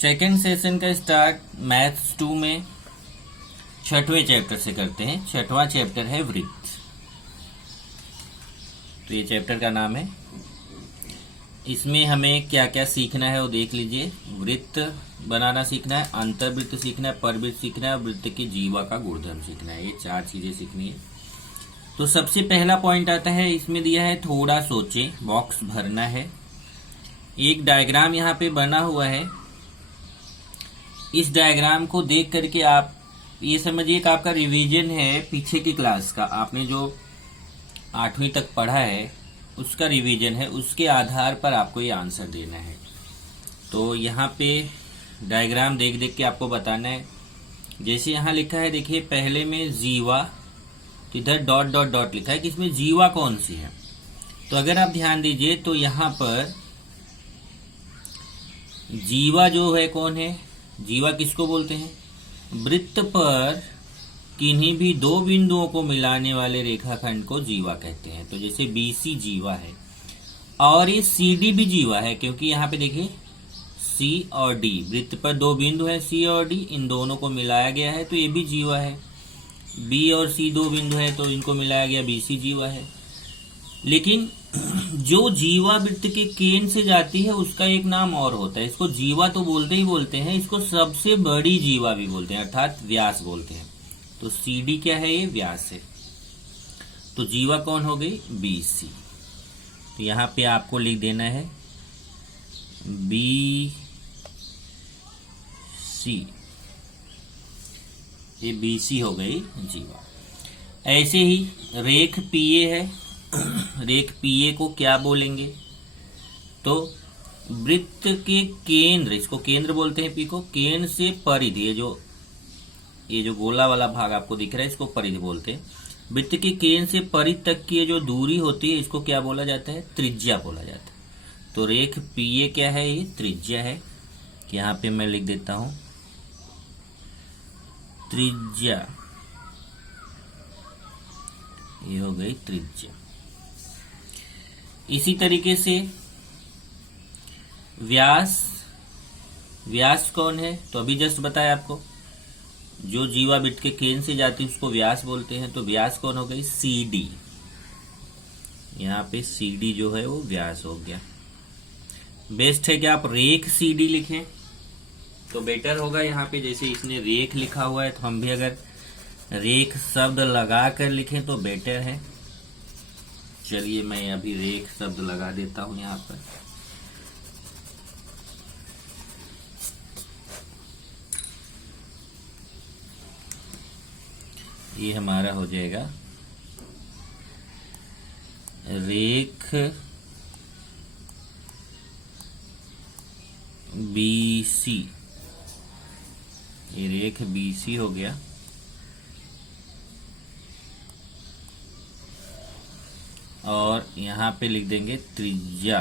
Second session का start maths 2 में छठवें चैप्टर से करते हैं। छठवां चैप्टर है वृत्त। तो ये चैप्टर का नाम है। इसमें हमें क्या क्या सीखना है वो देख लीजिए। वृत्त बनाना सीखना है, अंतर्वृत्त सीखना है, परवृत्त सीखना है और वृत्त की जीवा का गुणधर्म सीखना है। ये 4 चीजें सीखनी है। तो सबसे पहला पॉइंट आता है, इसमें दिया है थोड़ा सोचे, बॉक्स भरना है। एक डायग्राम यहाँ पे बना हुआ है। इस डायग्राम को देख करके आप ये समझिए कि आपका रिवीजन है पीछे की क्लास का। आपने जो 8वीं तक पढ़ा है उसका रिवीजन है, उसके आधार पर आपको ये आंसर देना है। तो यहाँ पे डायग्राम देख देख के आपको बताना है। जैसे यहाँ लिखा है, देखिए पहले में जीवा, तो इधर डॉट डॉट डॉट लिखा है कि इसमें जीवा कौन सी है। तो अगर आप ध्यान दीजिए तो यहाँ पर जीवा जो है कौन है, जीवा किसको बोलते हैं? वृत्त पर किन्हीं भी 2 बिंदुओं को मिलाने वाले रेखाखंड को जीवा कहते हैं। तो जैसे BC जीवा है और ये CD भी जीवा है, क्योंकि यहाँ पे देखिए C और D, वृत्त पर 2 बिंदु है C और D, इन दोनों को मिलाया गया है तो ये भी जीवा है। B और C 2 बिंदु है तो इनको मिलाया गया, BC जीवा है। लेकिन जो जीवा वृत्त के केंद्र से जाती है उसका एक नाम और होता है। इसको जीवा तो बोलते ही बोलते हैं, इसको सबसे बड़ी जीवा भी बोलते हैं, अर्थात व्यास बोलते हैं। तो CD क्या है? ये व्यास है। तो जीवा कौन हो गई? BC। तो यहां पे आपको लिख देना है BC। ये BC हो गई जीवा। ऐसे ही रेख PA है। रेख PA को क्या बोलेंगे? तो वृत्त के केंद्र, इसको केंद्र बोलते हैं P को, केंद्र से परिधि, ये जो गोला वाला भाग आपको दिख रहा है इसको परिधि बोलते हैं। वृत्त के केंद्र से परिधि तक की जो दूरी होती है इसको क्या बोला जाता है? त्रिज्या बोला जाता है। तो रेख PA क्या है? ये त्रिज्या है। यहां पे मैं लिख देता हूं त्रिज्या। ये हो गई त्रिज्या। इसी तरीके से व्यास, व्यास कौन है? तो अभी जस्ट बताया आपको, जो जीवा वृत्त के केंद्र से जाती है उसको व्यास बोलते हैं। तो व्यास कौन हो गई? CD। यहाँ पे CD जो है वो व्यास हो गया। बेस्ट है कि आप रेख CD लिखें तो बेटर होगा। यहाँ पे जैसे इसने रेख लिखा हुआ है तो हम भी अगर रेख शब्द लगा कर लिखें तो बेटर है। चलिए मैं अभी रेख शब्द लगा देता हूं यहाँ पर। ये हमारा हो जाएगा रेख BC। ये रेख BC हो गया। और यहां पे लिख देंगे त्रिज्या।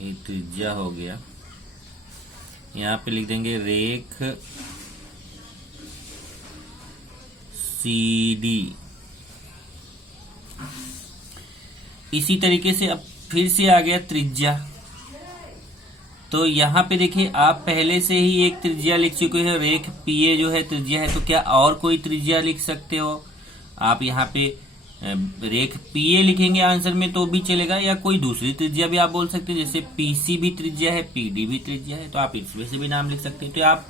ये त्रिज्या हो गया। यहां पे लिख देंगे रेख CD। इसी तरीके से अब फिर से आ गया त्रिज्या। तो यहाँ पे देखिए आप पहले से ही एक त्रिज्या लिख चुके हो, रेख PA जो है त्रिज्या है। तो क्या और कोई त्रिज्या लिख सकते हो? आप यहाँ पे रेख PA लिखेंगे आंसर में तो भी चलेगा, या कोई दूसरी त्रिज्या भी आप बोल सकते हैं। जैसे PC भी त्रिज्या है, PD भी त्रिज्या है, तो आप इसमें से भी नाम लिख सकते हैं। तो आप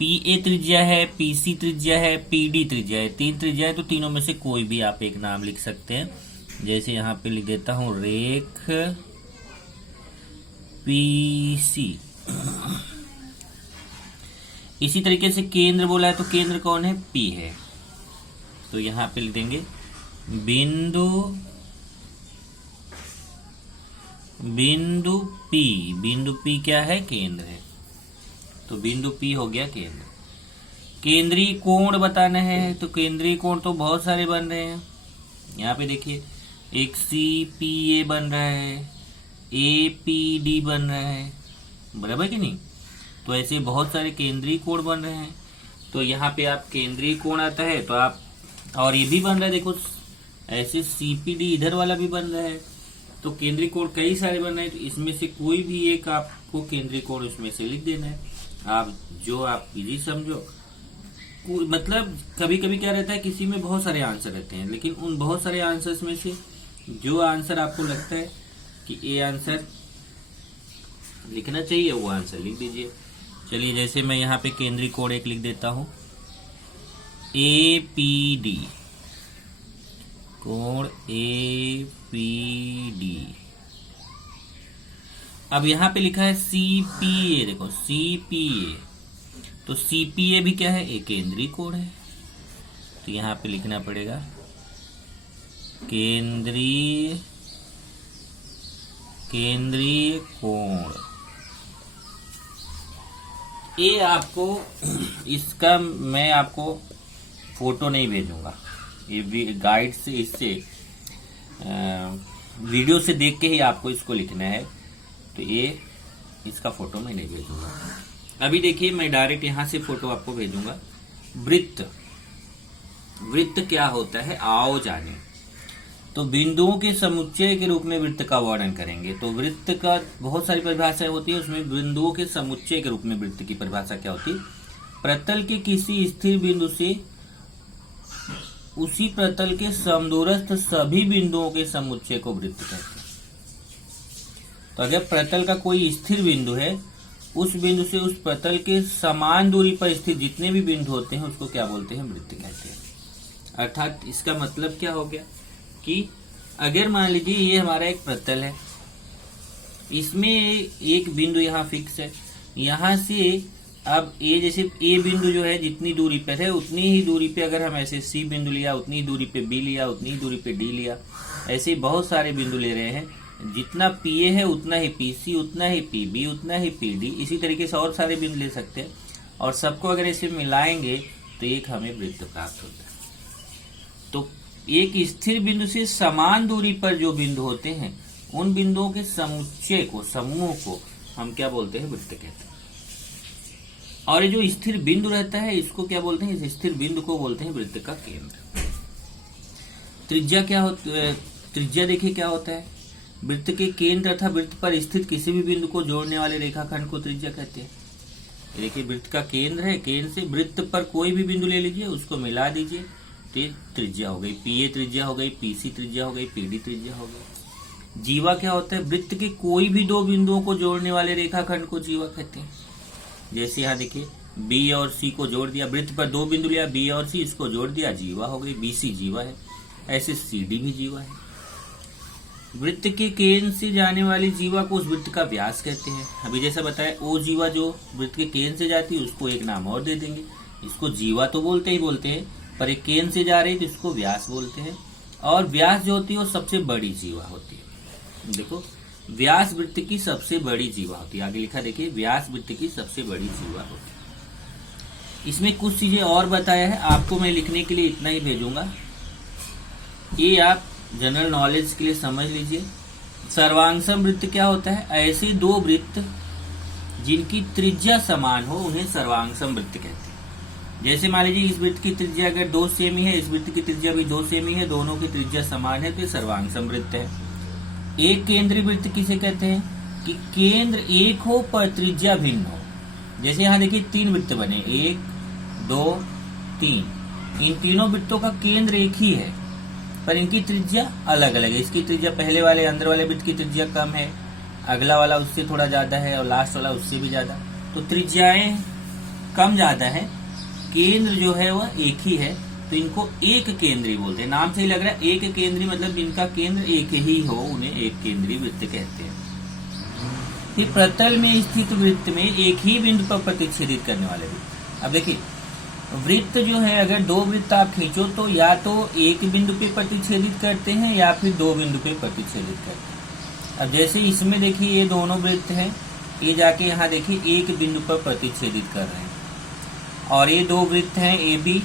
PA त्रिज्या है, PC त्रिज्या है, PD त्रिज्या है, 3 त्रिज्या है, तो तीनों में से कोई भी आप एक नाम लिख सकते हैं। जैसे यहाँ पे लिख देता हूं रेख PC। इसी तरीके से केंद्र बोला है तो केंद्र कौन है? P है। तो यहां पे लिख देंगे बिंदु P। बिंदु P क्या है? केंद्र है। तो बिंदु P हो गया केंद्र। केंद्रीय कोण बताना है तो केंद्रीय कोण तो बहुत सारे बन रहे हैं। यहाँ पे देखिए एक CPA बन रहा है, APD बन रहा है, बराबर कि नहीं? तो ऐसे बहुत सारे केंद्रीय कोण बन रहे हैं। तो यहाँ पे आप केंद्रीय कोण आता है तो आप, और ये भी बन रहा है देखो, ऐसे CPD इधर वाला भी बन रहा है। तो केंद्रीय कोण कई सारे बन रहे हैं, तो इसमें से कोई भी एक आपको केंद्रीय कोण उसमें से लिख देना है। आप जो आप इजी समझो। मतलब कभी कभी क्या रहता है, किसी में बहुत सारे आंसर रहते हैं, लेकिन उन बहुत सारे आंसर्स में से जो आंसर आपको लगता है कि ये आंसर लिखना चाहिए, वो आंसर लिख दीजिए। चलिए, जैसे मैं यहाँ पे केंद्रीय कोण एक लिख देता हूं, APD, कोण APD। अब यहाँ पे लिखा है CPA, देखो CPA, तो CPA भी क्या है, एक केंद्रीय कोण है। तो यहाँ पे लिखना पड़ेगा केंद्रीय कोण। ये आपको, इसका मैं आपको फोटो नहीं भेजूंगा, ये गाइड से, इससे वीडियो से देख के ही आपको इसको लिखना है। तो ये इसका फोटो मैं नहीं भेजूंगा। अभी देखिए, मैं डायरेक्ट यहां से फोटो आपको भेजूंगा। वृत्त, वृत्त क्या होता है आओ जाने। तो बिंदुओं के समुच्चय के रूप में वृत्त का वर्णन करेंगे। तो वृत्त का बहुत सारी परिभाषाएं होती है, उसमें बिंदुओं के समुच्चय के रूप में वृत्त की परिभाषा क्या होती है, प्रतल के किसी स्थिर बिंदु से उसी प्रतल के समदूरस्थ सभी बिंदुओं के समुच्चय को वृत्त कहते हैं। तो अगर प्रतल का कोई स्थिर बिंदु है, उस बिंदु से उस प्रतल के समान दूरी पर स्थित जितने भी बिंदु होते हैं उसको क्या बोलते हैं, वृत्त कहते हैं। अर्थात इसका मतलब क्या हो गया कि अगर मान लीजिए ये हमारा एक प्रतल है, इसमें एक बिंदु यहाँ फिक्स है, यहाँ से अब ए, जैसे ए बिंदु जो है जितनी दूरी पर है उतनी ही दूरी पे अगर हम ऐसे सी बिंदु लिया, उतनी ही दूरी पे बी लिया, उतनी ही दूरी पे डी लिया, ऐसे बहुत सारे बिंदु ले रहे हैं। जितना पीए है उतना ही पीसी, उतना ही पीबी, उतना ही पीडी, इसी तरीके से और सारे बिंदु ले सकते हैं। और सबको अगर ऐसे मिलाएंगे तो एक हमें वृत्त प्राप्त होता है। तो एक स्थिर बिंदु से समान दूरी पर जो बिंदु होते हैं उन बिंदुओं के समुच्चय को, समूह को हम क्या बोलते हैं, वृत्त कहते हैं। और ये जो स्थिर बिंदु रहता है इसको क्या बोलते हैं, इस स्थिर बिंदु को बोलते हैं वृत्त का केंद्र। त्रिज्या क्या होती है, त्रिज्या देखिए क्या होता है, वृत्त के केंद्र तथा वृत्त पर स्थित किसी भी बिंदु को जोड़ने वाले रेखाखंड को त्रिज्या कहते हैं। देखिए वृत्त का केंद्र है, केंद्र से वृत्त पर कोई भी बिंदु ले लीजिए, उसको मिला दीजिए तो ये त्रिज्या हो गई। पीए त्रिज्या हो गई, पीसी त्रिज्या हो गई, पीडी त्रिज्या हो गई। जीवा क्या होता है, वृत्त के कोई भी दो बिंदुओं को जोड़ने वाले रेखाखंड को जीवा कहते हैं। जैसे यहाँ देखिए बी और सी को जोड़ दिया, वृत्त पर दो बिंदु लिया बी और सी, इसको जोड़ दिया, जीवा हो गई, बीसी जीवा है। ऐसे सीडी भी जीवा है। वृत्त के केंद्र से जाने वाली जीवा को उस वृत्त का व्यास कहते हैं। अभी जैसा बताया, ओ जीवा जो वृत्त के केंद्र से जाती है उसको एक नाम और दे देंगे। इसको जीवा तो बोलते ही बोलते हैं, पर एक केंद्र से जा रही है तो इसको व्यास बोलते हैं। और व्यास जो होती है वो सबसे बड़ी जीवा होती है। देखो व्यास वृत्त की सबसे बड़ी जीवा होती है। आगे लिखा देखिए, व्यास वृत्त की सबसे बड़ी जीवा होती है। इसमें कुछ चीजें और बताया है, आपको मैं लिखने के लिए इतना ही भेजूंगा, ये आप जनरल नॉलेज के लिए समझ लीजिए। सर्वांगसम वृत्त क्या होता है, ऐसे दो वृत्त जिनकी त्रिज्या समान हो उन्हें सर्वांगसम वृत्त कहते हैं। जैसे मान लीजिए इस वृत्त की त्रिज्या अगर 2 सेमी है, इस वृत्त की त्रिज्या भी 2 सेमी है, दोनों की त्रिज्या समान है, तो ये सर्वांगसम वृत्त है। एक केंद्रीय वृत्त किसे कहते हैं, कि केंद्र एक हो पर त्रिज्या भिन्न हो। जैसे यहाँ देखिए 3 वृत्त बने, 1 2 3, इन तीनों वृत्तों का केंद्र एक ही है पर इनकी त्रिज्या अलग अलग है। इसकी त्रिज्या पहले वाले अंदर वाले वृत्त की त्रिज्या कम है, अगला वाला उससे थोड़ा ज्यादा है, और लास्ट वाला उससे भी ज्यादा। तो त्रिज्याएं कम ज्यादा है, केंद्र जो है वह एक ही है, तो इनको एक केंद्रीय बोलते हैं। नाम से ही लग रहा है एक केंद्रीय, मतलब जिनका केंद्र एक ही हो उन्हें एक केंद्रीय वृत्त कहते हैं। फिर प्रतल में स्थित वृत्त में एक ही बिंदु पर प्रतिच्छेदित करने वाले वृत्त। अब देखिए वृत्त जो है, अगर 2 वृत्त आप खींचो तो या तो एक बिंदु पे प्रतिच्छेदित करते हैं या फिर 2 बिंदु पे प्रतिच्छेदित करते हैं। अब जैसे इसमें देखिए ये दोनों वृत्त हैं, ये जाके यहाँ देखिए एक बिंदु पर प्रतिच्छेदित कर रहे हैं, और ये 2 वृत्त हैं ए बी,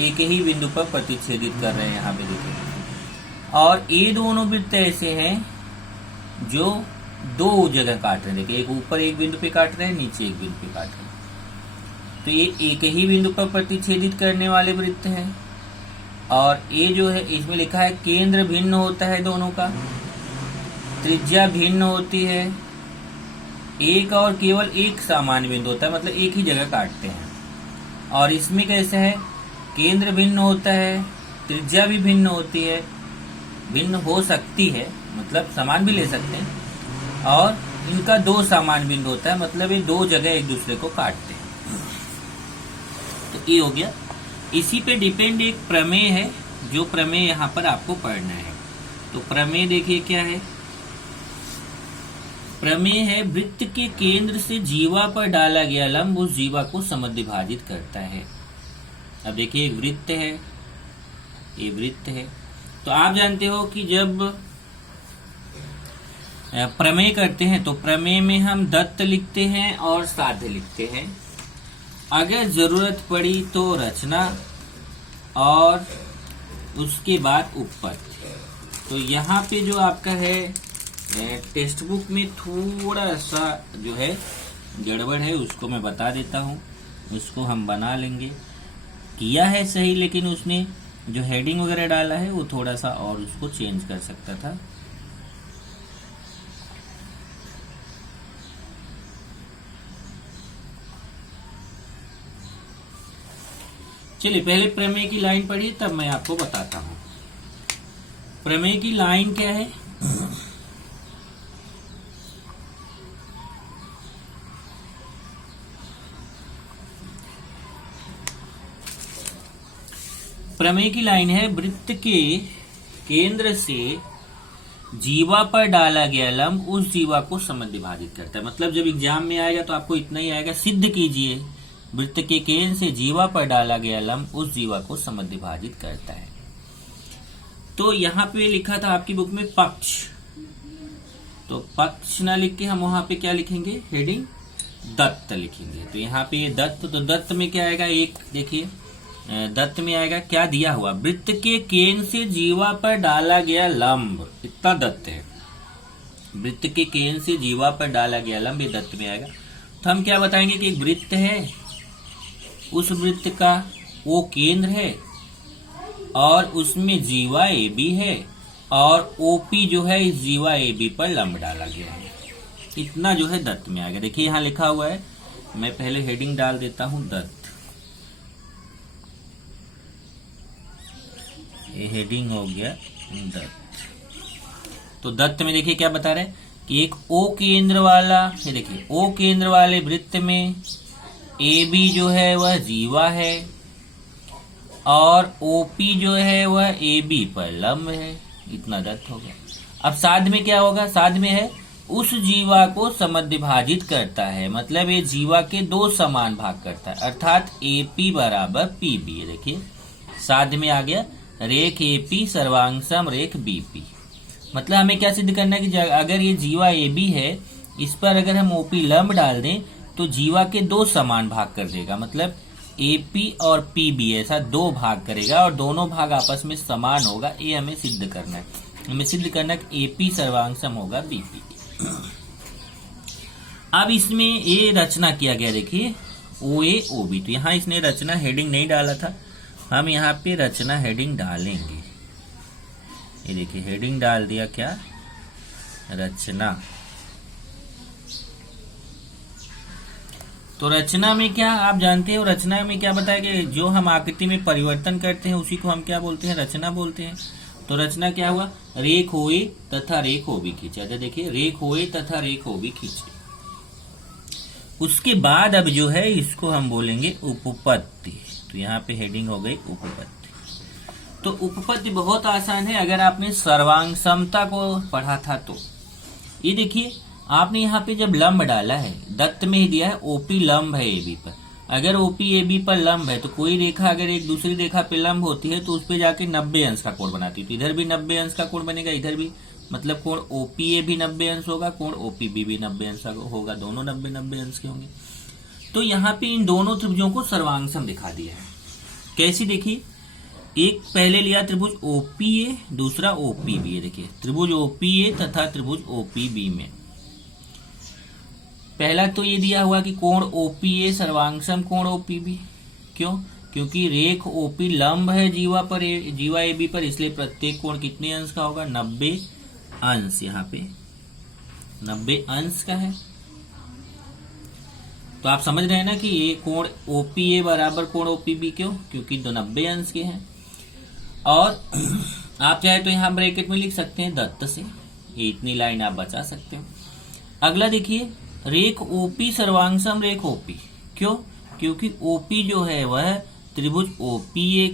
एक ही बिंदु पर प्रतिच्छेदित कर रहे हैं यहाँ पे देखिए। और ये दोनों वृत्त ऐसे हैं जो 2 जगह काट रहे हैं, देखिए एक ऊपर एक बिंदु पे काट रहे हैं, नीचे एक बिंदु पे काट रहे हैं। तो ये एक ही बिंदु पर प्रतिच्छेदित करने वाले वृत्त हैं। और ये जो है इसमें लिखा है केंद्र भिन्न होता है दोनों का, त्रिज्या भिन्न होती है, एक और केवल एक सामान्य बिंदु होता है, मतलब एक ही जगह काटते हैं। और इसमें कैसे है, केंद्र भिन्न होता है, त्रिज्या भी भिन्न होती है, भिन्न हो सकती है, मतलब समान भी ले सकते हैं, और इनका दो सामान्य बिंदु होता है, मतलब ये दो जगह एक दूसरे को काटते हैं। तो ये हो गया। इसी पे डिपेंड एक प्रमेय है, जो प्रमेय यहाँ पर आपको पढ़ना है। तो प्रमेय देखिए क्या है। प्रमेय है, वृत्त के केंद्र से जीवा पर डाला गया लंब उस जीवा को समद्विभाजित करता है। अब देखिए, एक वृत्त है, ये वृत्त है। तो आप जानते हो कि जब प्रमेय करते हैं तो प्रमेय में हम दत्त लिखते हैं और साध्य लिखते हैं। अगर जरूरत पड़ी तो रचना और उसके बाद उपपत्ति। तो यहाँ पे जो आपका है टेक्स्ट बुक में थोड़ा सा जो है गड़बड़ है, उसको मैं बता देता हूँ, उसको हम बना लेंगे। किया है सही, लेकिन उसने जो हेडिंग वगैरह डाला है वो थोड़ा सा और उसको चेंज कर सकता था। चलिए पहले प्रमेय की लाइन पढ़िए, तब मैं आपको बताता हूं। प्रमेय की लाइन क्या है। प्रमेय की लाइन है, वृत्त के केंद्र से जीवा पर डाला गया लंब उस जीवा को समद्विभाजित करता है। मतलब जब एग्जाम में आएगा तो आपको इतना ही आएगा, सिद्ध कीजिए वृत्त के केंद्र से जीवा पर डाला गया लंब उस जीवा को समद्विभाजित करता है। तो यहाँ पे लिखा था आपकी बुक में पक्ष, तो पक्ष ना लिख के हम वहां पे क्या लिखेंगे, हेडिंग दत्त लिखेंगे। तो यहाँ पे ये दत्त, तो दत्त में क्या आएगा, एक देखिए दत्त में आएगा क्या दिया हुआ, वृत्त के केंद्र से जीवा पर डाला गया लंब, इतना दत्त है। वृत्त के केंद्र से जीवा पर डाला गया लंब, ये दत्त में आएगा। तो हम क्या बताएंगे कि एक वृत्त है, उस वृत्त का वो केंद्र है और उसमें जीवा ए बी है और ओपी जो है इस जीवा ए बी पर लंब डाला गया है, इतना जो है दत्त में आएगा। देखिए यहाँ लिखा हुआ है, मैं पहले हेडिंग डाल देता हूं दत्त, ये हेडिंग हो गया दत्त। तो दत्त में देखिए क्या बता रहे हैं कि एक ओ केंद्र वाला, ये देखिए ओ केंद्र वाले वृत्त में ए बी जो है वह जीवा है और ओपी जो है वह ए बी पर लंब है, इतना दत्त हो गया। अब साध में क्या होगा, साध में है उस जीवा को समद्विभाजित करता है, मतलब ये जीवा के दो समान भाग करता है, अर्थात ए पी बराबर पी बी। देखिए साध में आ गया, रेख ए पी सर्वांग रेख बी पी। मतलब हमें क्या सिद्ध करना है कि अगर ये जीवा ए बी है, इस पर अगर हम ओपी लंब डाल दें तो जीवा के दो समान भाग कर देगा, मतलब एपी और पीबी ऐसा दो भाग करेगा और दोनों भाग आपस में समान होगा। ये हमें सिद्ध करना है, हमें सिद्ध करना है कि एपी सर्वांग होगा बीपी। अब इसमें ये रचना किया गया, देखिए ओ ए ओ बी। तो यहाँ इसने रचना हेडिंग नहीं डाला था, हम यहाँ पे रचना हेडिंग डालेंगे। ये देखिए हेडिंग डाल दिया, क्या, रचना। तो रचना में क्या आप जानते हो, रचना में क्या बताया कि जो हम आकृति में परिवर्तन करते हैं उसी को हम क्या बोलते हैं, रचना बोलते हैं। तो रचना क्या हुआ, रेख ओए तथा रेख ओबी खींचे। अच्छा देखिए रेख ओए तथा रेख ओबी खींचे। उसके बाद अब जो है इसको हम बोलेंगे उपपत्ति। तो यहाँ पे हेडिंग हो गई उपपत्ति। तो उपपत्ति बहुत आसान है, अगर आपने सर्वांग समता को पढ़ा था तो। ये देखिए आपने यहाँ पे जब लंब डाला है, दत्त में ही दिया है ओपी लंब है ए बी पर, अगर ओपी ए बी पर लंब है तो कोई रेखा अगर एक दूसरी रेखा पे लंब होती है तो उस पे जाके 90 अंश का कोण बनाती है। तो इधर भी 90 अंश का कोण बनेगा, इधर भी, मतलब कोण ओपी ए भी 90 अंश होगा, कोण ओपी बी भी 90 अंश होगा, दोनों 90 अंश के होंगे। तो यहाँ पे इन दोनों त्रिभुजों को सर्वांगसम दिखा दिया है। कैसी देखिए, एक पहले लिया त्रिभुज ओपीए, दूसरा ओपीबी। देखिए त्रिभुज ओपीए तथा त्रिभुज ओपीबी में पहला तो ये दिया हुआ कि कोण ओपीए सर्वांगसम कोण ओपीबी। क्यों? क्योंकि रेख ओपी लंब है जीवा पर, जीवा ए बी पर, इसलिए प्रत्येक कोण कितने अंश का होगा, 90 अंश। यहाँ पे 90 अंश का है। तो आप समझ रहे हैं ना कि ये कोण OPA बराबर कोण OPB, क्यों? क्योंकि 90 अंश के हैं। और आप चाहे तो यहां ब्रैकेट में लिख सकते हैं दत्त से, ये इतनी लाइन आप बचा सकते हो। अगला देखिए, रेख OP सर्वांगसम रेख OP, क्यों? क्योंकि OP जो है वह त्रिभुज OPA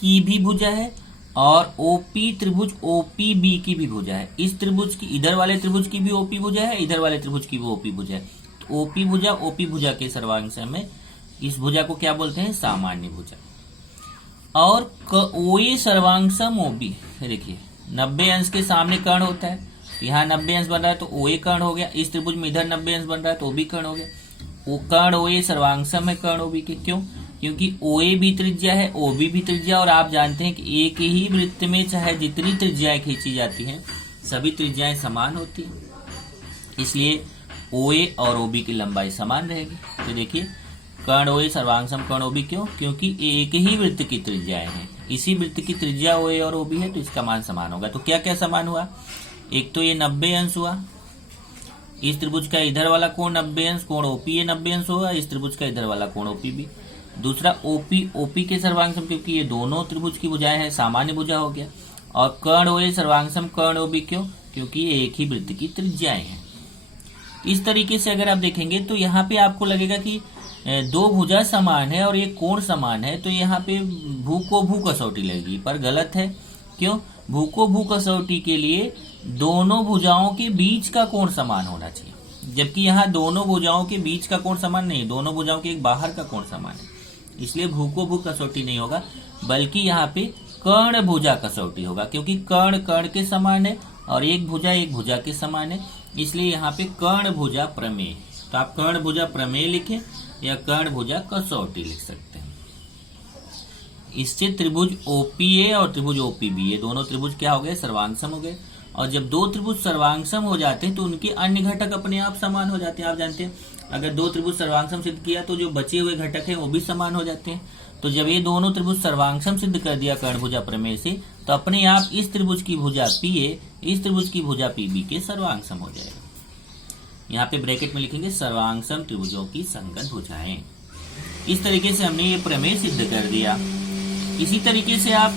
की भी भुजा है और OP त्रिभुज OPB की भी भुजा है। इस त्रिभुज की, इधर वाले त्रिभुज की भी OP भुजा है, इधर वाले त्रिभुज की भी OP भुजा है। तो OP भुजा OP भुजा के सर्वांगसम में इस भुजा को क्या बोलते हैं? सामान्य भुजा। और OA सर्वांगसम OB, देखिए 90 अंश के सामने कर्ण होता है, तो यहाँ 90 अंश बन रहा है तो OA कर्ण हो गया। इस त्रिभुज में इधर 90 अंश बन रहा है तो OB कर्ण हो गया। वो कर्ण OA सर्वांगसम है कर्ण OB के, क्यों? क्योंकि OA भी त्रिज्या है, OB भी त्रिज्या, और आप जानते हैं कि एक ही वृत्त में चाहे जितनी त्रिज्याएं खींची जाती हैं सभी त्रिज्याएं समान होती हैं, इसलिए OA और OB की लंबाई समान रहेगी। तो देखिए कर्ण OA सर्वांगसम कर्ण OB, क्यों? क्योंकि एक ही वृत्त की त्रिज्याएं हैं, इसी वृत्त की त्रिज्या OA और OB है तो इसका मान समान होगा। तो क्या क्या समान हुआ? एक तो ये 90 अंश हुआ, इस त्रिभुज का इधर वाला कोण 90 अंश, कोण OPA 90 अंश होगा, इस त्रिभुज का इधर वाला कोण OPB। दूसरा OP के सर्वांगसम, क्योंकि ये दोनों त्रिभुज की भुजाएं हैं, सामान्य भुजा हो गया। और कर्ण OA सर्वांगसम कर्ण OB, क्यों? क्योंकि ये एक ही वृत्त की त्रिज्याएं हैं। इस तरीके से अगर आप देखेंगे तो यहाँ पे आपको लगेगा कि दो भुजा समान है और एक कोण समान है, तो यहाँ पे भू को भू कसौटी लगेगी, पर गलत है। क्यों? भू को भू कसौटी के लिए दोनों भुजाओं के बीच का कोण समान होना चाहिए, जबकि यहाँ दोनों भुजाओं के बीच का कोण समान नहीं, दोनों भुजाओं के एक बाहर का कोण समान है, इसलिए भू को भू कसौटी नहीं होगा, बल्कि यहाँ पे कर्ण भुजा कसौटी होगा, क्योंकि कर्ण कर्ण के समान है और एक भुजा के समान है, इसलिए यहाँ पे कर्ण भुजा प्रमेय। तो आप कर्ण भुजा प्रमेय लिखें या कर्ण भुजा कसौटी लिख सकते हैं। इससे त्रिभुज OPA और त्रिभुज OPB, ये दोनों त्रिभुज क्या हो गए? सर्वांगसम हो गए। और जब दो त्रिभुज सर्वांगसम हो जाते हैं तो उनके अन्य घटक अपने आप समान हो जाते हैं। आप जानते हैं अगर दो त्रिभुज सर्वांगसम सिद्ध किया तो जो बचे हुए घटक हैं वो भी समान हो जाते हैं। तो जब ये दोनों त्रिभुज सर्वांगसम सिद्ध कर दिया कर्ण भुजा प्रमेय से, तो अपने आप इस त्रिभुज की भुजा PA इस त्रिभुज की भुजा PB के सर्वांगसम हो जाएगा। यहाँ पे ब्रैकेट में लिखेंगे सर्वांगसम त्रिभुजों की संगत भुजाएं। इस तरीके से हमने ये प्रमेय सिद्ध कर दिया। इसी तरीके से आप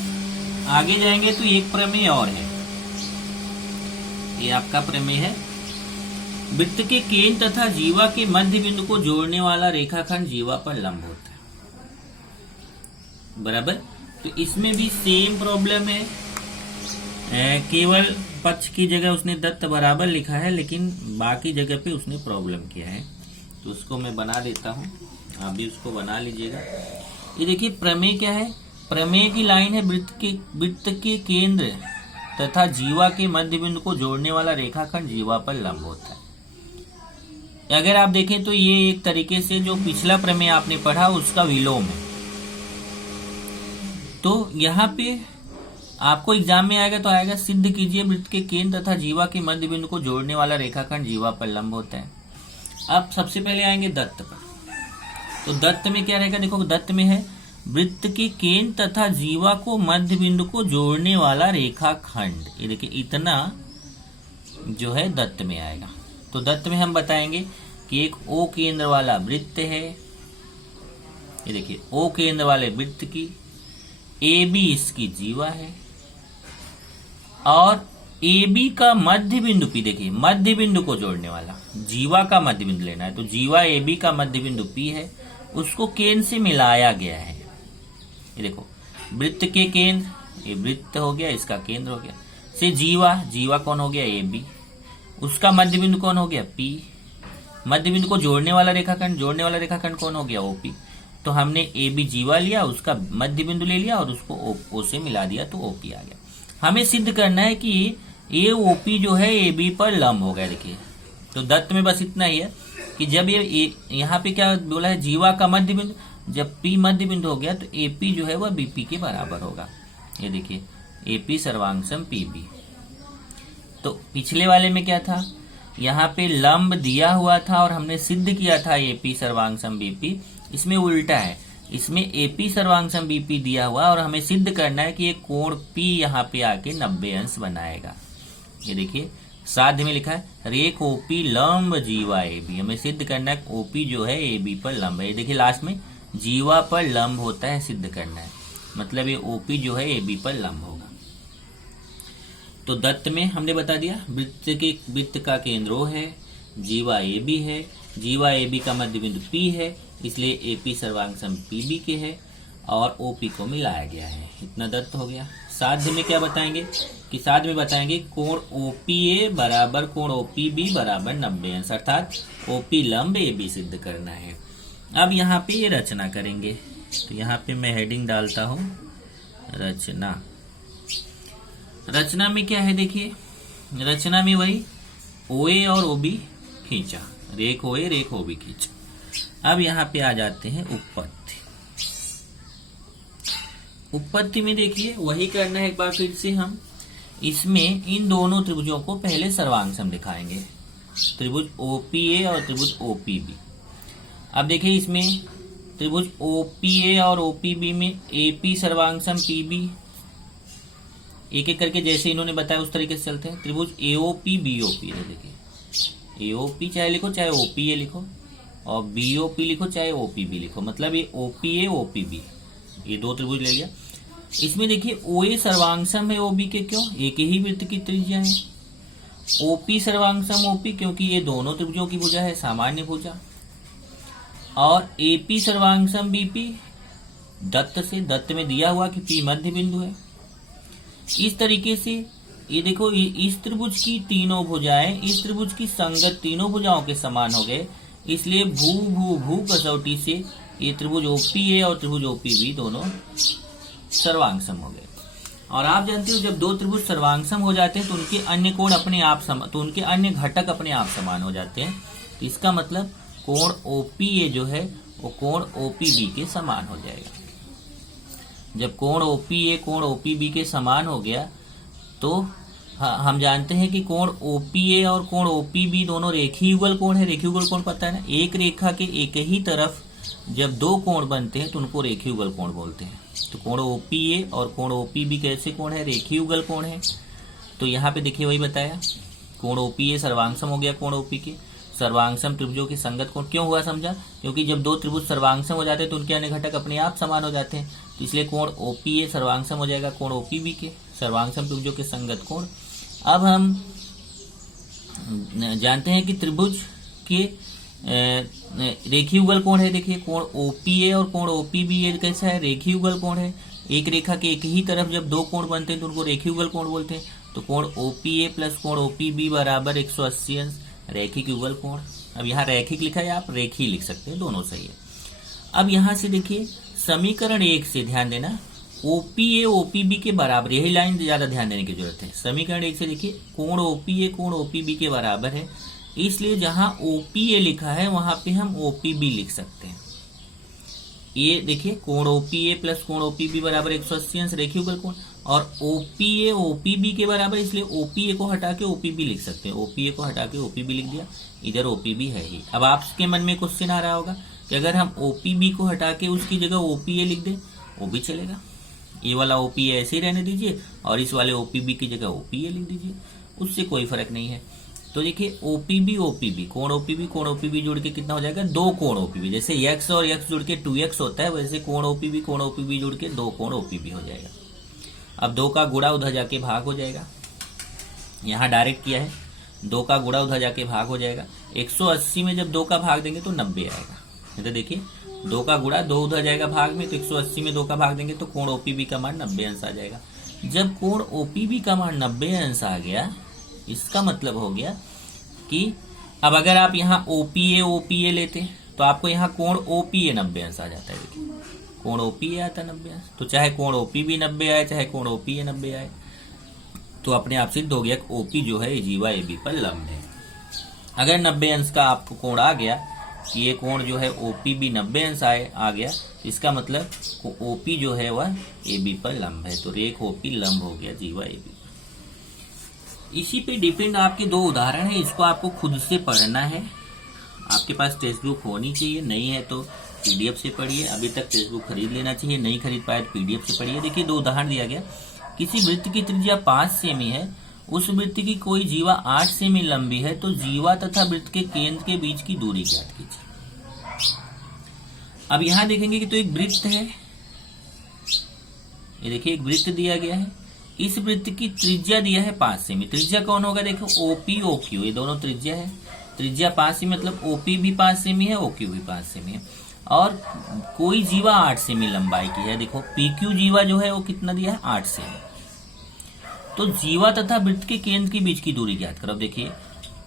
आगे जाएंगे तो एक प्रमेय और है, ये आपका प्रमेय है, वृत्त के केंद्र तथा जीवा के मध्य बिंदु को जोड़ने वाला रेखाखंड जीवा पर लंब होता है, बराबर। तो इसमें भी सेम प्रॉब्लम है, केवल पक्ष की जगह उसने दत्त बराबर लिखा है, लेकिन बाकी जगह पे उसने प्रॉब्लम किया है, तो उसको मैं बना देता हूं, आप भी उसको बना लीजिएगा। ये देखिए प्रमेय क्या है? प्रमेय की लाइन है, वृत्त के केंद्र तथा जीवा के मध्य बिंदु को जोड़ने वाला रेखाखंड जीवा पर लंब होता है। अगर आप देखें तो ये एक तरीके से जो पिछला प्रमेय आपने पढ़ा उसका विलोम है। तो यहाँ पे आपको एग्जाम में आएगा तो आएगा सिद्ध कीजिए वृत्त के केंद्र तथा जीवा के मध्य बिंदु को जोड़ने वाला रेखाखंड जीवा पर लंब होता है। अब सबसे पहले आएंगे दत्त पर। तो दत्त में क्या रहेगा? देखो दत्त में है वृत्त के केंद्र तथा जीवा को मध्य बिंदु को जोड़ने वाला रेखाखंड। ये देखिए इतना जो है दत्त में आएगा। तो दत्त में हम बताएंगे कि एक O केंद्र वाला वृत्त है, ये देखिए O केंद्र वाले वृत्त की AB इसकी जीवा है और AB का मध्य बिंदु P, देखिए मध्य बिंदु को जोड़ने वाला जीवा का मध्य बिंदु लेना है, तो जीवा AB का मध्य बिंदु P है, उसको केंद्र से मिलाया गया है। ये देखो वृत्त के केंद्र, ये वृत्त हो गया, इसका केंद्र हो गया, से जीवा कौन हो गया? AB, उसका मध्य बिंदु कौन हो गया? P, मध्य बिंदु को जोड़ने वाला रेखाखंड कौन हो गया? OP। तो हमने AB जीवा लिया, उसका मध्य बिंदु ले लिया और उसको O से मिला दिया तो OP आ गया। हमें सिद्ध करना है कि ये OP जो है AB पर लंब हो गया। देखिए तो दत्त में बस इतना ही है कि जब ये यहाँ पे क्या बोला है? जीवा का मध्य बिंदु, जब P मध्य बिंदु हो गया तो AP जो है वह BP के बराबर होगा। ये देखिए AP सर्वांगसम PB। तो पिछले वाले में क्या था? यहाँ पे लंब दिया हुआ था और हमने सिद्ध किया था AP सर्वांगसम BP। इसमें उल्टा है, इसमें AP सर्वांगसम BP दिया हुआ और हमें सिद्ध करना है कि ये कोण P यहाँ पे आके 90 अंश बनाएगा। ये देखिए साध्य में लिखा है रेख ओपी लंब जीवा ए बी, हमें सिद्ध करना है ओपी जो है ए बी पर लंब है। ये देखिए लास्ट में जीवा पर लंब होता है, सिद्ध करना है, मतलब ये ओपी जो है ए बी पर लंब होगा। तो दत्त में हमने बता दिया वृत्त का केंद्र ओ है, जीवा ए बी है, जीवा ए बी का मध्य बिंदु पी है, इसलिए ए पी सर्वांग सम पी बी के है और ओ पी को मिलाया गया है। इतना दत्त हो गया। साध्य में क्या बताएंगे कि साध्य में बताएंगे कोण ओपीए बराबर कोण ओपीबी बराबर 90 अंश, अर्थात ओपी लंब ए बी सिद्ध करना है। अब यहाँ पे ये रचना करेंगे, तो यहाँ पे मैं हेडिंग डालता हूं रचना। रचना में क्या है देखिए, रचना में वही ओए और ओबी खींचा, रेख ओए रेख ओबी खींचा। अब यहाँ पे आ जाते हैं उत्पत्ति। उत्पत्ति में देखिए वही करना है एक बार फिर से, हम इसमें इन दोनों त्रिभुजों को पहले सर्वांग सम दिखाएंगे, त्रिभुज ओपीए और त्रिभुज ओपीबी। अब देखिए इसमें त्रिभुज ओपीए और ओपीबी में एपी सर्वांग सम पीबी, एक एक करके जैसे इन्होंने बताया उस तरीके से चलते हैं। त्रिभुज एओपी बीओपी, देखिए एओपी चाहे लिखो चाहे ओपीए लिखो, और बीओपी लिखो चाहे ओपीबी लिखो, मतलब ये ओपीए ओपीबी, ये दो त्रिभुज ले लिया। इसमें देखिए ओए सर्वांग सम है ओबी के, क्यों, एक ही वृत्त की त्रिज्या है। ओपी सर्वांग सम ओपी, क्योंकि ये दोनों त्रिभुजों की भुजा है, सामान्य भुजा। और एपी सर्वांग सम बीपी, दत्त से, दत्त में दिया हुआ कि पी मध्य बिंदु है। इस तरीके से ये देखो इस त्रिभुज की तीनों भुजाएं इस त्रिभुज की संगत तीनों भुजाओं के समान हो गए, इसलिए भू भू भू कसौटी से ये त्रिभुज ओपीए और त्रिभुज ओपीबी दोनों सर्वांग सम हो गए। और आप जानते हो जब दो त्रिभुज सर्वांग सम हो जाते हैं तो उनके अन्य कोण अपने आप तो उनके अन्य घटक अपने आप समान हो जाते हैं। तो इसका मतलब कोण ओपीए जो है वो कोण ओपीबी के समान हो जाएगा। जब कोण ओपीए कोण ओपीबी के समान हो गया तो हम जानते हैं कि कोण ओपीए और कोण ओपीबी दोनों रेखीय युगल कोण है। रेखीय युगल कोण पता है ना, एक रेखा के एक ही तरफ जब दो कोण बनते हैं तो उनको रेखीय युगल कोण बोलते हैं। तो कोण ओपीए और कोण ओपीबी कैसे कोण है, रेखीय युगल कोण है। तो यहाँ पे देखिए वही बताया, कोण ओपीए सर्वांग सम हो गया कोण ओपी के, सर्वांग सम त्रिभुजों के संगत कोण क्यों हुआ समझा, क्योंकि जब दो त्रिभुज सर्वांग सम हो जाते हैं तो उनके अन्य घटक अपने आप समान हो जाते हैं, तो इसलिए कोण ओपीए सर्वांग सम हो जाएगा कोण ओपीबी के, सर्वांग सम त्रिभुजों के संगत कोण। अब हम जानते हैं कि त्रिभुज के रेखीय युगल कोण है। देखिए कोण ओपीए और कोण ओपीबी ये कैसा है, रेखीय युगल कोण है। एक रेखा के एक ही तरफ जब दो कोण बनते हैं तो उनको रेखीय युगल कोण बोलते हैं। तो कोण ओपीए प्लस कोण ओपीबी बराबर 180 अंश, रैखिक युगल कोण। अब यहाँ रैखिक लिखा है, आप रेखीय लिख सकते हैं, दोनों सही है। अब यहाँ से देखिए समीकरण 1 से ध्यान देना, ओपीए ओपीबी के बराबर, यही लाइन ज्यादा ध्यान देने की जरूरत है। समीकरण 1 से देखिए कोण ओपीए कोण ओपीबी के बराबर है, इसलिए जहां ओपीए लिखा है वहां पे हम ओपीबी लिख सकते हैं। ये देखिए कोण ओपीए प्लस कोण ओपीबी बराबर 180 अंश रेखीय युगल कोण, और ओपीए ओपीबी के बराबर, इसलिए ओपीए को हटा के ओपीबी लिख सकते हैं। ओपीए को हटा के ओपीबी लिख दिया, इधर ओपीबी है ही। अब आपके मन में क्वेश्चन आ रहा होगा कि अगर हम ओपीबी को हटा के उसकी जगह ओपीए लिख दें वो भी चलेगा। ये वाला ओपीए ऐसे ही रहने दीजिए और इस वाले ओपीबी की जगह ओपीए लिख दीजिए, उससे कोई फर्क नहीं है। तो देखिए ओपीबी ओपीबी कोण ओपीबी जुड़ के कितना हो जाएगा, दो कोण ओपीबी। जैसे x और x जुड़ के 2x होता है, वैसे कोण ओपीबी जुड़ के दो कोण ओपीबी हो जाएगा। अब दो का गुणा उधर जाके भाग हो जाएगा, यहाँ डायरेक्ट किया है, दो का गुणा उधर जाके भाग हो जाएगा। 180 में जब दो का भाग देंगे तो 90 आएगा। तो देखिए दो का गुणा, दो उधर जाएगा भाग में, तो 180 में दो का भाग देंगे तो कोण ओपीबी का मान 90 अंश आ जाएगा। जब कोण ओपीबी का मान 90 अंश आ गया, इसका मतलब हो गया कि अब अगर आप यहाँ ओपीए लेते तो आपको यहाँ कोण ओपीए 90 अंश आ जाता है। देखिए कोण ओपीए आता 90 अंश, तो चाहे कोण ओपीबी 90 आए चाहे कोण ओपीए 90 आए, तो अपने आप सिद्ध हो गया कि ओपी जो है जीवा एबी पर लंब है। अगर 90 अंश का आपको कोण आ गया कि ये कोण जो है ओपीबी 90 अंश आ गया, तो इसका मतलब ओपी जो है वह एबी पर लंब है। तो रेख ओपी लंब हो गया जीवा एबी। इसी पे डिपेंड आपके दो उदाहरण है, इसको आपको खुद से पढ़ना है। आपके पास टेक्स्ट बुक होनी चाहिए, नहीं है तो पीडीएफ से पढ़िए। अभी तक टेक्स्ट बुक खरीद लेना चाहिए, नहीं खरीद पाए तो पीडीएफ से पढ़िए। देखिए दो उदाहरण दिया गया, किसी वृत्त की त्रिज्या 5 सेमी है उस वृत्त की कोई जीवा 8 सेमी लंबी है तो जीवा तथा वृत्त के केंद्र के बीच की दूरी ज्ञात कीजिए। अब यहां देखेंगे कि तो एक वृत्त है, ये देखिए एक वृत्त दिया गया है, इस वृत्त की त्रिज्या दिया है 5 सेमी। त्रिज्या कौन होगा, देखो ओपी ओक्यू, ये दोनों त्रिज्या है। त्रिज्या 5 सेमी मतलब ओपी भी 5 सेमी है, ओक्यू भी 5 सेमी है। और कोई जीवा 8 सेमी लंबाई की है। देखो पीक्यू जीवा जो है वो कितना दिया है, 8 सेमी। तो जीवा तथा वृत्त के केंद्र के बीच की दूरी ज्ञात करो। देखिए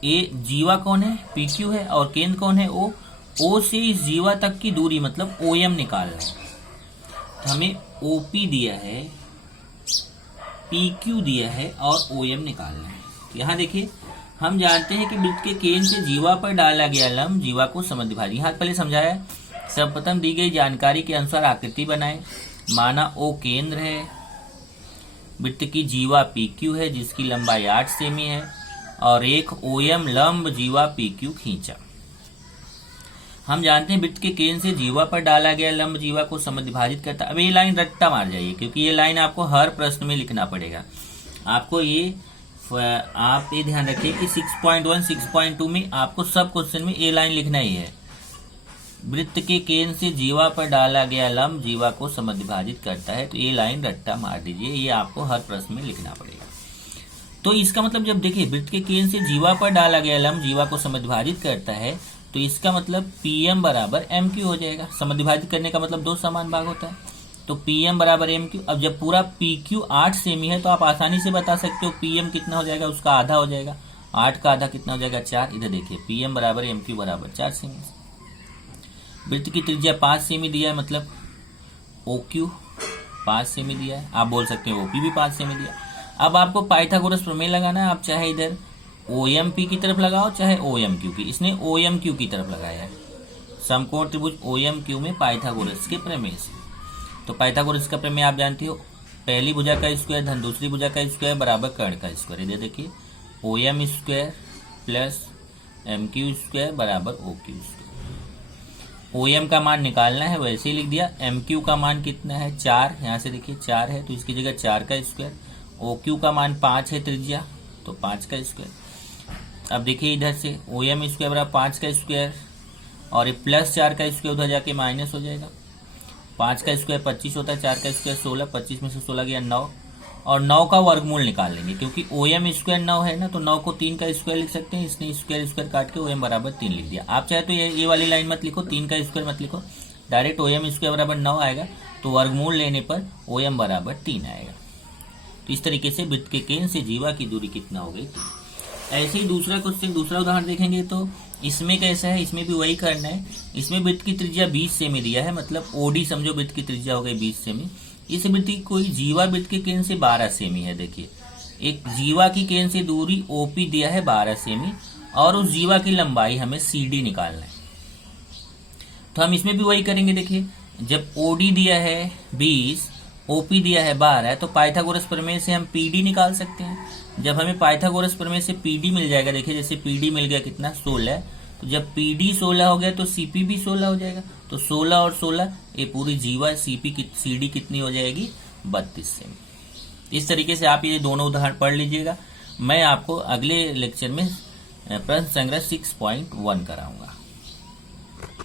ए जीवा कौन है, पीक्यू है, और केंद्र कौन है, ओ से इस जीवा तक की दूरी मतलब ओएम निकालना है। तो हमें ओपी दिया है, पीक्यू दिया है और ओएम निकालना है। तो यहाँ देखिए हम जानते हैं कि वृत्त के केंद्र से जीवा पर डाला गया लंब जीवा को समद्विभाजक। यहाँ पहले समझाया, सर्वप्रथम दी गई जानकारी के अनुसार आकृति बनाए। माना ओ केंद्र है, वृत्त की जीवा पीक्यू है जिसकी लंबाई 8 सेमी है, और एक ओएम लंब जीवा पीक्यू खींचा। हम जानते हैं वृत्त के केंद्र से जीवा पर डाला गया लंब जीवा को समद्विभाजित करता है। अब ये लाइन रट्टा मार जाइए, क्योंकि ये लाइन आपको हर प्रश्न में लिखना पड़ेगा। आपको आप ये ध्यान रखिए कि 6.1 6.2 में आपको सब क्वेश्चन में ये लाइन लिखना ही है। वृत्त के केंद्र से जीवा पर डाला गया लंब जीवा को समद्विभाजित करता है, तो ये लाइन रट्टा मार दीजिए, ये आपको हर प्रश्न में लिखना पड़ेगा। तो इसका मतलब जब देखिए वृत्त के केंद्र से जीवा पर डाला गया लंब जीवा को समद्विभाजित करता है, तो इसका मतलब पीएम बराबर एम क्यू हो जाएगा। समद्विभाजित करने का मतलब 2 समान भाग होता है, तो पीएम बराबर एम क्यू। अब जब पूरा पीक्यू 8 सेमी है तो आप आसानी से बता सकते हो पीएम कितना हो जाएगा, उसका आधा हो जाएगा। 8 का आधा कितना हो जाएगा, 4। इधर देखिए पीएम बराबर एम क्यू बराबर 4 सेमी। वृत्त की त्रिज्या 5 सेमी दिया है, मतलब ओक्यू 5 सेमी दिया है। आप बोल सकते हैं ओपी भी 5 सेमी दिया। अब आपको पाइथागोरस प्रमेय लगाना है। आप चाहे इधर OMP की तरफ लगाओ चाहे OMQ की। इसने OMQ की तरफ लगाया है। समकोण त्रिभुज OMQ में पाइथागोरस के प्रमेय से। तो पाइथागोरस का प्रमेय आप जानते हो, पहली भुजा का स्क्वायर धन दूसरी भुजा का स्क्वायर बराबर कर्ण का स्क्वायर। इधर देखिए OM square plus MQ square बराबर OQ स्क्वायर। OM का मान निकालना है, वैसे ही लिख दिया। MQ का मान कितना है, 4। यहाँ से देखिए 4 है तो इसकी जगह 4 का स्क्वायर। OQ का मान 5 है त्रिज्या, तो 5 का स्क्वायर। अब देखिए इधर से OM स्क्वायर बराबर 5 का स्क्वायर, और ये प्लस 4 का स्क्वायर उधर जाके माइनस हो जाएगा। 5 का स्क्वायर 25 होता है, 4 का स्क्वायर 16, 25 में से 16 गया 9, और 9 का वर्गमूल निकाल लेंगे, क्योंकि OM स्क्वायर 9 है ना, तो 9 को 3 का स्क्वायर लिख सकते हैं। इसने स्क्वायर स्क्वायर काट के OM बराबर 3 लिख दिया। आप चाहे तो ये वाली लाइन मत लिखो, 3 का स्क्वायर मत लिखो, डायरेक्ट OM स्क्वायर बराबर 9 आएगा, तो वर्गमूल लेने पर OM बराबर 3 आएगा। तो इस तरीके से वृत्त के केंद्र से जीवा की दूरी कितना हो गई, 3। ऐसे ही दूसरा क्वेश्चन, दूसरा उदाहरण देखेंगे तो इसमें कैसा है, इसमें भी वही करना है। इसमें वृत्त की त्रिज्या 20 सेमी दिया है, मतलब OD समझो वृत्त की त्रिज्या हो गई 20 सेमी। इस वृत्त की कोई जीवा वृत्त के केंद्र से 12 सेमी है। देखिए एक जीवा की केंद्र से दूरी OP दिया है 12 सेमी, और उस जीवा की लंबाई हमें CD निकालना है। तो हम इसमें भी वही करेंगे। देखिए जब OD दिया है 20, OP दिया है 12, तो पाइथागोरस प्रमेय से हम PD निकाल सकते हैं। जब हमें पाइथागोरस प्रमेय से PD मिल जाएगा, देखिए जैसे PD मिल गया कितना, 16, तो जब PD 16 हो गया तो CP भी 16 हो जाएगा। तो 16 और 16 ये पूरी जीवा CD कितनी हो जाएगी, 32 सेमी। इस तरीके से आप ये दोनों उदाहरण पढ़ लीजिएगा। मैं आपको अगले लेक्चर में प्रश्न संग्रह 6.1 कराऊंगा।